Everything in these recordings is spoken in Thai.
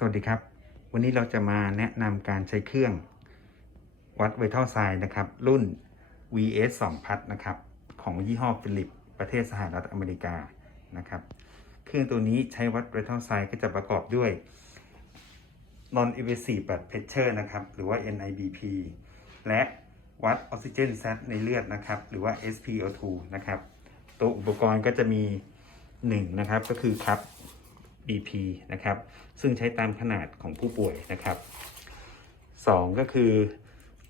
สวัสดีครับวันนี้เราจะมาแนะนำการใช้เครื่องวัดไวทัลไซน์นะครับรุ่น VS 2 พัทนะครับของยี่ห้อฟิลิปประเทศสหรัฐอเมริกานะครับเครื่องตัวนี้ใช้วัดไวทัลไซน์ก็จะประกอบด้วย Non Invasive Blood Pressure นะครับหรือว่า NIBP และวัดออกซิเจนแซในเลือดนะครับหรือว่า SpO2 นะครับตัวอุปกรณ์ก็จะมี1นะครับก็คือครับ BP นะครับซึ่งใช้ตามขนาดของผู้ป่วยนะครับ2ก็คือ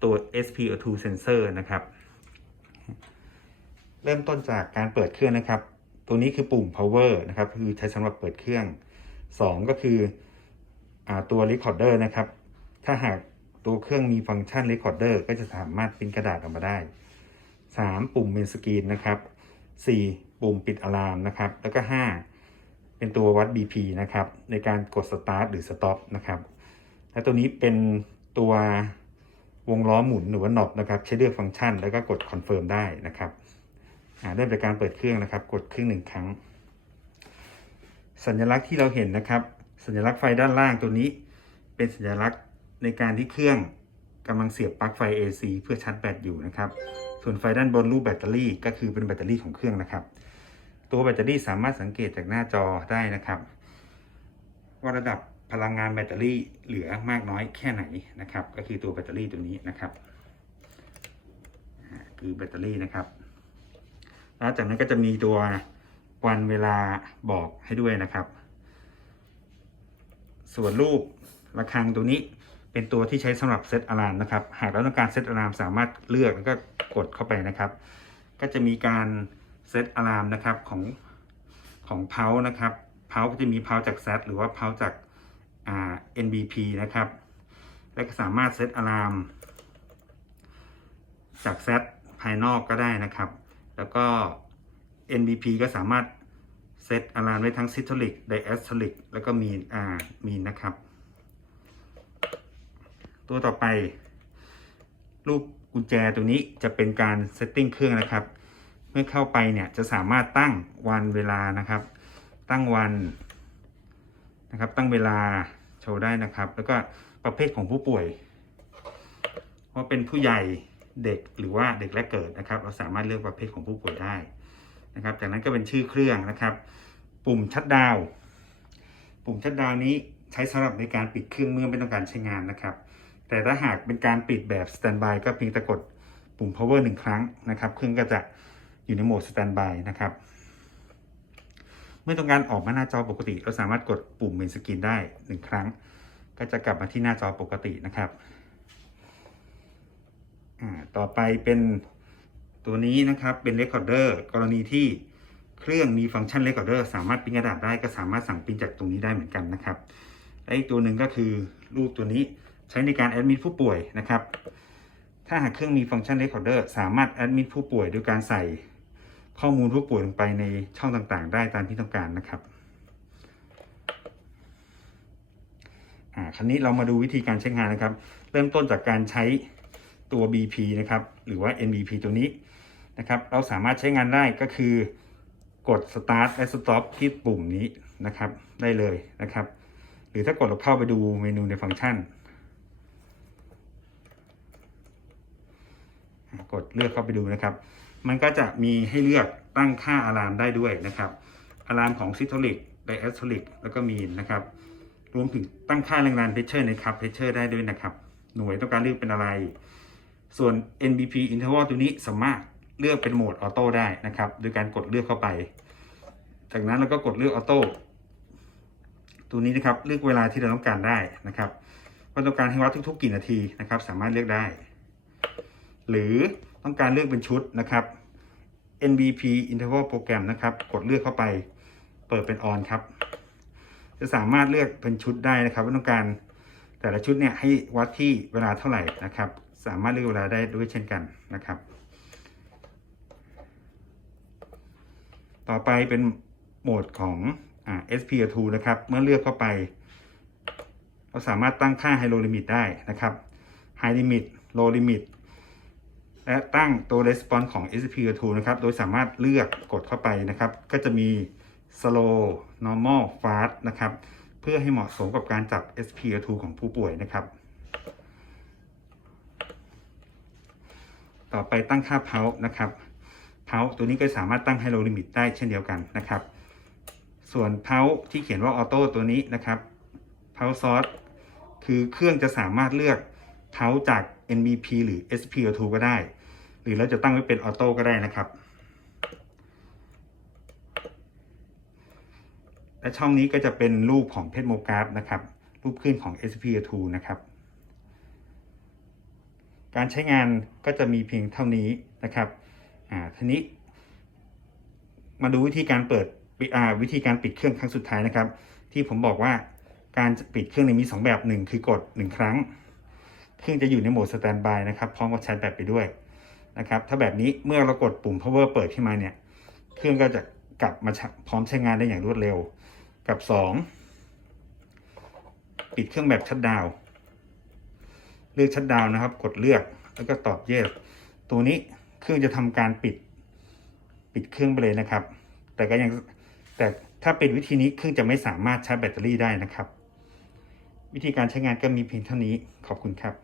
ตัว SpO2 sensor นะครับเริ่มต้นจากการเปิดเครื่องนะครับตัวนี้คือปุ่ม power นะครับคือใช้สำหรับเปิดเครื่อง2ก็คือตัว recorder นะครับถ้าหากตัวเครื่องมีฟังก์ชัน recorder ก็จะสามารถพิมพ์กระดาษออกมาได้3ปุ่ม main screen นะครับ4ปุ่มปิดอะลามนะครับแล้วก็5เป็นตัววัด BP นะครับในการกด start หรือ stop นะครับและตัวนี้เป็นตัววงล้อหมุนหรือว่า knob นะครับใช้เลือกฟังก์ชันแล้วก็กด confirm ได้นะครับเริ่มจากการเปิดเครื่องนะครับกดเครื่อง1ครั้งสัญลักษณ์ที่เราเห็นนะครับสัญลักษณ์ไฟด้านล่างตัวนี้เป็นสัญลักษณ์ในการที่เครื่องกำลังเสียบปลั๊กไฟ AC เพื่อชาร์จแบตอยู่นะครับส่วนไฟด้านบนรูปแบตเตอรี่ก็คือเป็นแบตเตอรี่ของเครื่องนะครับตัวแบตเตอรี่สามารถสังเกตจากหน้าจอได้นะครับว่าระดับพลังงานแบตเตอรี่เหลือมากน้อยแค่ไหนนะครับก็คือตัวแบตเตอรี่ตัวนี้นะครับคือแบตเตอรี่นะครับแล้วจากนั้นก็จะมีตัววันเวลาบอกให้ด้วยนะครับส่วนรูประฆังตัวนี้เป็นตัวที่ใช้สำหรับเซตอะลามนะครับหากเราต้องการเซตอะลามสามารถเลือกแล้วก็กดเข้าไปนะครับก็จะมีการเซตอะลามนะครับของเพานะครับเพาก็จะมีเพาจาก Z หรือว่าเพาจากNBP นะครับและก็สามารถเซตอะลามจาก Z ภายนอกก็ได้นะครับแล้วก็ NBP ก็สามารถเซตอะลามได้ทั้ง Systolic Diastolic แล้วก็มีนะครับตัวต่อไปรูปกุญแจตัวนี้จะเป็นการเซตติ้งเครื่องนะครับเมื่อเข้าไปเนี่ยจะสามารถตั้งวันเวลานะครับตั้งวันนะครับตั้งเวลาโชว์ได้นะครับแล้วก็ประเภทของผู้ป่วยว่าเป็นผู้ใหญ่เด็กหรือว่าเด็กแรกเกิดนะครับเราสามารถเลือกประเภทของผู้ป่วยได้นะครับจากนั้นก็เป็นชื่อเครื่องนะครับปุ่มชัตดาวน์ปุ่มชัตดาวน์นี้ใช้สำหรับในการปิดเครื่องเมื่อไม่ต้องการใช้งานนะครับแต่ถ้าหากเป็นการปิดแบบสแตนด์บายก็เพียงแต่กดปุ่ม power 1ครั้งนะครับเครื่องก็จะอยู่ในโหมดสแตนด์บายนะครับเมื่อต้องการออกมาหน้าจอปกติเราสามารถกดปุ่ม main screen ได้1ครั้งก็จะกลับมาที่หน้าจอปกตินะครับต่อไปเป็นตัวนี้นะครับเป็น recorder กรณีที่เครื่องมีฟังก์ชัน recorder สามารถพิมพ์กระดาษได้ก็สามารถสั่งพิมพ์จากตรงนี้ได้เหมือนกันนะครับและอีกตัวหนึ่งก็คือรูปตัวนี้ใช้ในการแอดมิดผู้ป่วยนะครับถ้าหากเครื่องมีฟังก์ชัน recorder สามารถแอดมิดผู้ป่วยโดยการใส่ข้อมูลผู้ป่วยลงไปในช่องต่างๆได้ตามที่ต้องการนะครับคราวนี้เรามาดูวิธีการใช้งานนะครับเริ่มต้นจากการใช้ตัว BP นะครับหรือว่า NBP ตัวนี้นะครับเราสามารถใช้งานได้ก็คือกด Start และ Stop ที่ปุ่มนี้นะครับได้เลยนะครับหรือถ้ากดเราเข้าไปดูเมนูในฟังก์ชันกดเลือกเข้าไปดูนะครับมันก็จะมีให้เลือกตั้งค่าอะลามได้ด้วยนะครับอะลามของ Systolic Diastolic แล้วก็มีนะครับรวมถึงตั้งค่าแรงดัน Pressure ในคัพ Pressure ได้ด้วยนะครับหน่วยต้องการเลือกเป็นอะไรส่วน NBP Interval ตัวนี้สามารถเลือกเป็นโหมดออโต้ได้นะครับโดยการกดเลือกเข้าไปจากนั้นเราก็กดเลือกออโต้ตัวนี้นะครับเลือกเวลาที่เราต้องการได้นะครับว่าต้องการให้วัดทุกๆกี่นาทีนะครับสามารถเลือกได้หรือต้องการเลือกเป็นชุดนะครับ NBP Interval Program นะครับกดเลือกเข้าไปเปิดเป็น On ครับจะสามารถเลือกเป็นชุดได้นะครับว่าต้องการแต่ละชุดเนี่ยให้วัดที่เวลาเท่าไหร่นะครับสามารถเลือกเวลาได้ด้วยเช่นกันนะครับต่อไปเป็นโหมดของSpO2 นะครับเมื่อเลือกเข้าไปเราสามารถตั้งค่า High Low Limit ได้นะครับ High Limit Low Limit และตั้งตัว Response ของ SpO2 นะครับโดยสามารถเลือกกดเข้าไปนะครับก็จะมี Slow Normal Fast นะครับเพื่อ พื่อให้เหมาะสมกับการจับ SpO2 ของผู้ป่วยนะครับต่อไปตั้งค่าเพานะครับเพาตัวนี้ก็สามารถตั้งให้ low limit ได้เช่นเดียวกันนะครับส่วนเพาที่เขียนว่าออโต้ตัวนี้นะครับเพาซอสคือเครื่องจะสามารถเลือกเพาจาก NBP หรือ SpO2 ก็ได้หรือเราจะตั้งไว้เป็นออโต้ก็ได้นะครับและช่องนี้ก็จะเป็นรูปของเพชรโมกราฟนะครับรูปขึ้นของ SpO2 นะครับการใช้งานก็จะมีเพียงเท่านี้นะครับทีนี้มาดูวิธีการวิธีการปิดเครื่องครั้งสุดท้ายนะครับที่ผมบอกว่าการปิดเครื่องมี2แบบ1คือกด1ครั้งเครื่องจะอยู่ในโหมดสแตนด์บายนะครับพร้อมกับชาร์จแบตไปด้วยนะครับถ้าแบบนี้เมื่อเรากดปุ่ม power เปิดขึ้นมาเนี่ยเครื่องก็จะกลับมาพร้อมใช้งานได้อย่างรวดเร็วกับ2ปิดเครื่องแบบชัตดาวน์เลือกชัตดาวน์นะครับกดเลือกแล้วก็ตอบ yes ตัวนี้เครื่องจะทำการปิดเครื่องไปเลยนะครับแต่ถ้าเป็นวิธีนี้เครื่องจะไม่สามารถชาร์จแบตเตอรี่ได้นะครับวิธีการใช้งานก็มีเพียงเท่านี้ขอบคุณครับ